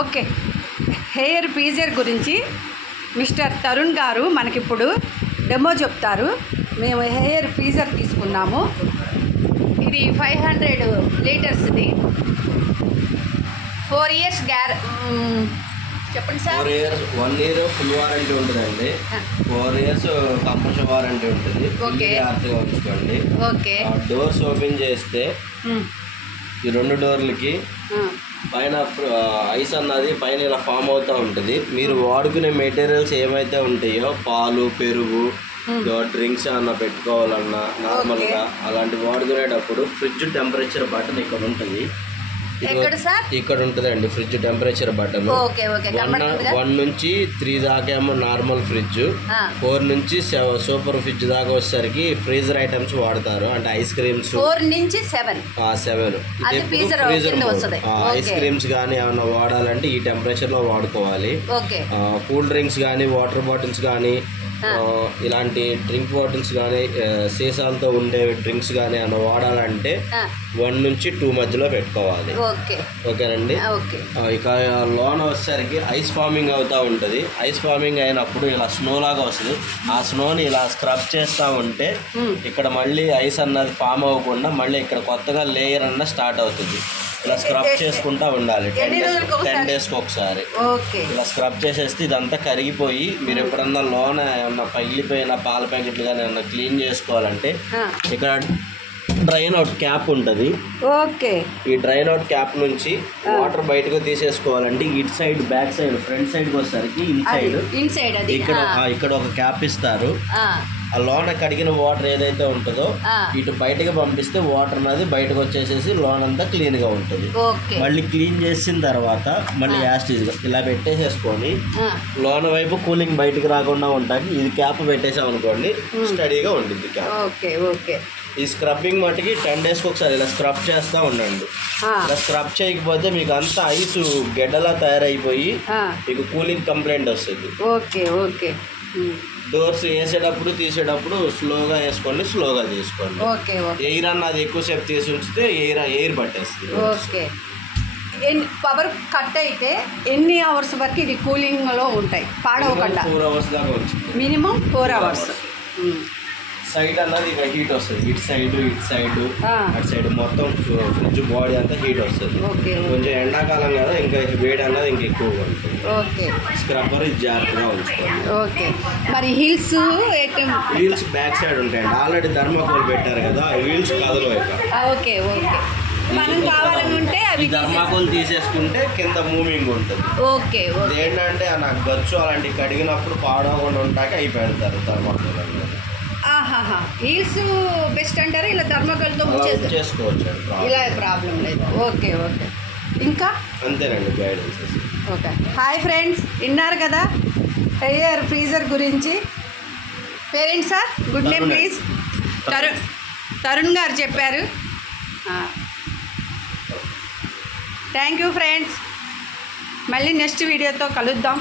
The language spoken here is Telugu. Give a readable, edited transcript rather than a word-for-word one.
ఓకే, హెయిర్ ఫ్రీజర్ గురించి మిస్టర్ తరుణ్ గారు మనకిప్పుడు డెమో చెప్తారు. మేము హెయిర్ ఫ్రీజర్ తీసుకున్నాము. ఇది 500 లీటర్స్ది. 4 years చెప్పండి sir. 4 years 1 year full warranty ఉంటుందండి. 4 years కంప్రెషన్ వారంటీ ఉంటుంది. ఓకే, జాగ్రత్తగా ఉంచుకోండి. ఓకే. డోర్స్ ఓపెన్ చేస్తే ఈ 2 డోర్లకి పైన ఐస్ అన్నది పైన ఇలా ఫామ్ అవుతూ ఉంటుంది. మీరు వాడుకునే మెటీరియల్స్ ఏమైతే ఉంటాయో పాలు, పెరుగు, డ్రింక్స్ అన్న పెట్టుకోవాలన్నా నార్మల్గా అలాంటివి వాడుకునేటప్పుడు ఫ్రిడ్జ్ టెంపరేచర్ బటన్ ఇక్కడ ఉంటుంది. ఇక్కడ ఉంటుందండి ఫ్రిడ్జ్ టెంపరేచర్ బటన్. 1 నుంచి 3 దాకా ఏమో నార్మల్ ఫ్రిడ్జ్, 4 నుంచి 7 సూపర్ ఫ్రిడ్జ్ దాకా వచ్చేసరికి ఫ్రీజర్ ఐటమ్స్ వాడతారు. అంటే ఐస్ క్రీమ్స్ 4 నుంచి 7 ఫ్రీజర్ ఐస్ క్రీమ్స్ కానీ ఏమన్నా వాడాలంటే ఈ టెంపరేచర్ లో వాడుకోవాలి. కూల్ డ్రింక్స్ కానీ వాటర్ బాటిల్స్ కానీ ఇలాంటి డ్రింక్ బాటిల్స్ కానీ సీసాలతో ఉండే డ్రింక్స్ కానీ ఏమన్నా వాడాలంటే 1 నుంచి 2 మధ్యలో పెట్టుకోవాలి. ఓకేనండి. ఇక లోన వచ్చేసరికి ఐస్ ఫార్మింగ్ అవుతూ ఉంటుంది. ఐస్ ఫార్మింగ్ అయినప్పుడు ఇలా స్నో లాగా వస్తుంది. ఆ స్నోని ఇలా స్క్రబ్ చేస్తూ ఉంటే ఇక్కడ మళ్ళీ ఐస్ అన్నది ఫామ్ అవ్వకుండా మళ్ళీ ఇక్కడ కొత్తగా లేయర్ అన్న స్టార్ట్ అవుతుంది. ఇలా స్క్రబ్ చేసుకుంటూ ఉండాలి 10 డేస్కి ఒకసారి. ఇలా స్క్రబ్ చేసేస్తే ఇదంతా కరిగిపోయి మీరు ఎప్పుడన్నా లోన ఏమన్నా పగిలిపోయిన పాల ప్యాకెట్లు కానీ ఏమన్నా క్లీన్ చేసుకోవాలంటే ఇక్కడ డ్రైన్ అవుట్ క్యాప్ ఉంటుంది. ఈ డ్రైన్ అవుట్ క్యాప్ నుంచి వాటర్ బయటకు తీసేసుకోవాలంటే ఇటు సైడ్ బ్యాక్ సైడ్ ఫ్రంట్ సైడ్కి వచ్చేసరికి ఇన్సైడ్ ఇక్కడ ఒక క్యాప్ ఇస్తారు. ఆ లోన కడిగిన వాటర్ ఏదైతే ఉంటుందో ఇటు బయటకు పంపిస్తే వాటర్ అనేది బయటకు వచ్చేసేసి లోన్ అంతా క్లీన్ గా ఉంటుంది. మళ్ళీ క్లీన్ చేసిన తర్వాత మళ్ళీ యాస్టీజ్ ఇలా పెట్టేసేసుకొని లోన వైపు కూలింగ్ బయటకు రాకుండా ఉంటాకి ఇది క్యాప్ పెట్టేసాం అనుకోండి స్టడీగా ఉంటుంది క్యాప్. ఈ స్క్రబ్బింగ్ మటుకి 10 డేస్కి ఒకసారి ఇలా స్క్రబ్ చేస్తూ ఉండండి. ఇలా స్క్రబ్ చేయకపోతే మీకు అంతా ఐస్ గెడ్డలా తయారైపోయి మీకు కూలింగ్ కంప్లైంట్ వస్తుంది. డోర్స్ వేసేటప్పుడు తీసేటప్పుడు స్లోగా వేసుకోండి, స్లోగా తీసుకోండి. ఎయిర్ అన్నది ఎక్కువసేపు తీసి ఉంచితే ఎయిర్ పట్టేస్తుంది. పవర్ కట్ అయితే ఎన్ని అవర్స్ వరకు ఇది కూలింగ్ లో ఉంటాయి పాడవకుండా? 4 hours దాకా వచ్చింది. Minimum 4 hours. సైడ్ అన్నది ఇక హీట్ వస్తుంది. ఇటు సైడ్ అటు సైడ్ మొత్తం ఫ్రిడ్జ్ బాడీ అంతా హీట్ వస్తుంది. కొంచెం ఎండాకాలం కదా ఇంకా వేడి అన్నది ఇంకా ఎక్కువగా ఉంటుంది. స్క్రబ్బర్ ఇది జాగ్రత్తగా ఉంచుకోండి. మరి హీల్స్ బ్యాక్ సైడ్ ఉంటాయండి. ఆల్రెడీ థర్మాకోల్ పెట్టారు కదా, హీల్స్ కదలవు. మనం కావాలనుంటే అవి థర్మాకోల్ తీసేసుకుంటే కింద మూవింగ్ ఉంటుంది. ఏంటంటే నాకు గచ్చు అలాంటివి కడిగినప్పుడు పాడవకుండా ఉంటాక అవి పెడతారు థర్మాకోల్ అనేది. హీల్స్ బెస్ట్ అంటారా? ఇలా థర్మాకోల్తో చేసుకోవచ్చు, ఇలా ప్రాబ్లం లేదు. ఓకే ఇంకా అంతేనండి గైడెన్స్. హాయ్ ఫ్రెండ్స్, విన్నారు కదా హెయిర్ ఫ్రీజర్ గురించి. Parents sir good name please. Tarun గారు చెప్పారు. Thank you friends. మళ్ళీ నెక్స్ట్ వీడియోతో కలుద్దాం.